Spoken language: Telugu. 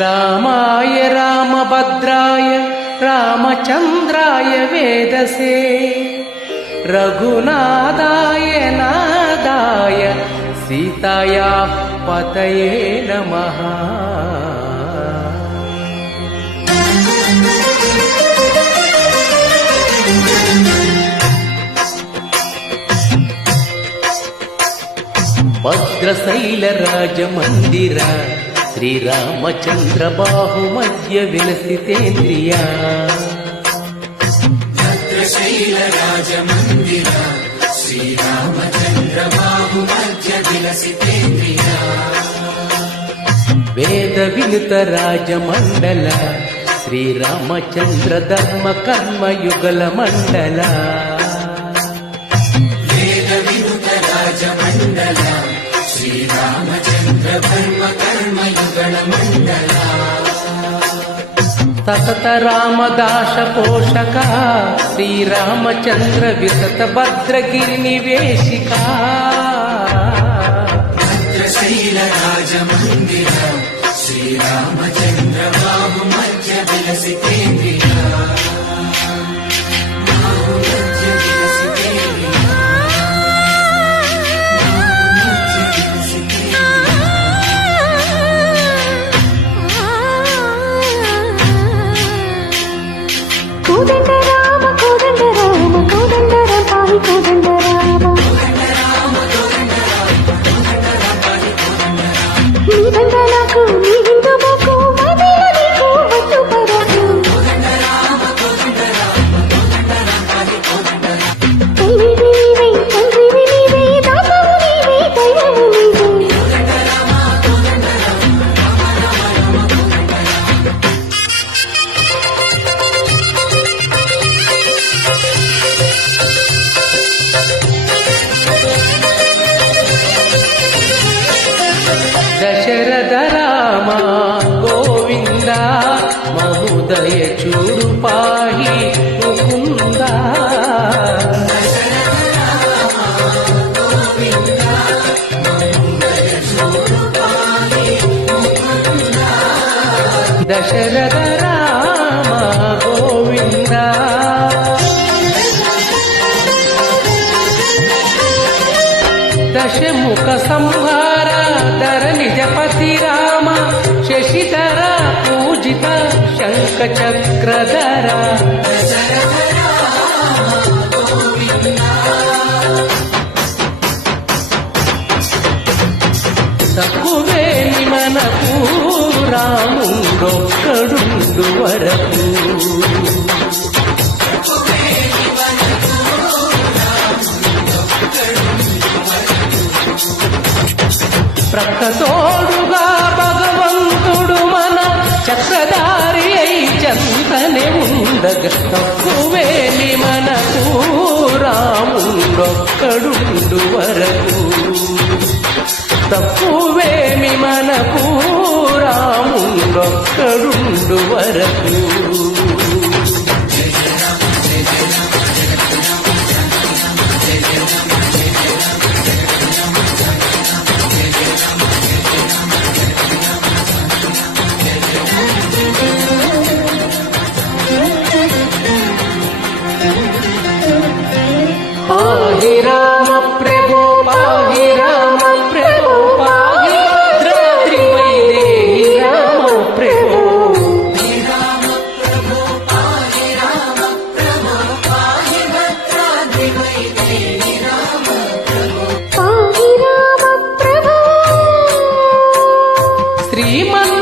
రామాయ రామభద్రాయ రామచంద్రాయ వేదసే రఘునాథాయ నాదాయ సీతాయాః పతయే నమః. భద్రశైల రాజమందిర శ్రీరామచంద్ర బాహుమధ్య విలసితేంద్రియ. భద్రశైల రాజమందిర శ్రీరామచంద్ర బాహుమధ్య విలసితేంద్రియ. వేద వినుత రాజమండల శ్రీరామచంద్ర ధర్మ కర్మ యుగల మండల. వేద వినుత రాజమండల శ్రీరామచంద్ర ధర్మ కర్మ యుగల మండల. సతత రామదాస పోషక శ్రీరామచంద్ర విసత భద్రగిరి నివేశిక. భద్రశైల రాజమందిర శ్రీరామచంద్ర బాహుమధ్య విలసితేంద్రియ. కోదండ రామ కోదండ రామ కోదండ రామ కోదండ రామ నీ దండలకు నీ విందుకు మదిల నీకు వద్దు పరకు. తల్లివి నీవే తండ్రివి నీవే దాతవు నీవే దైవము నీవే. దశరథ రామ గోవింద మహోదయ చూడు పాహి ముకుంద. దశరథ రామ గోవింద. దశముఖ సంహార ధర నిజపతి రామ శశిధర పూజిత శంఖ చక్రధర. తక్కువేని మనకు రాముడొక్కడుండు వరకు. ప్రక్కతోడుగా భగవంతుడు మన చక్రధారి అయి చెంతనే ఉండగా. తక్కువేని మనకు రాముడొక్కడుండు వరకు. తక్కువేమి మనకు రాముడొక్కడుండు వరకు. పాహి రామ ప్రభో పాహి రామ ప్రభో పాహి భద్రాద్రి వైదేహి రామ ప్రభో. పాహి రామ ప్రభో శ్రీమన్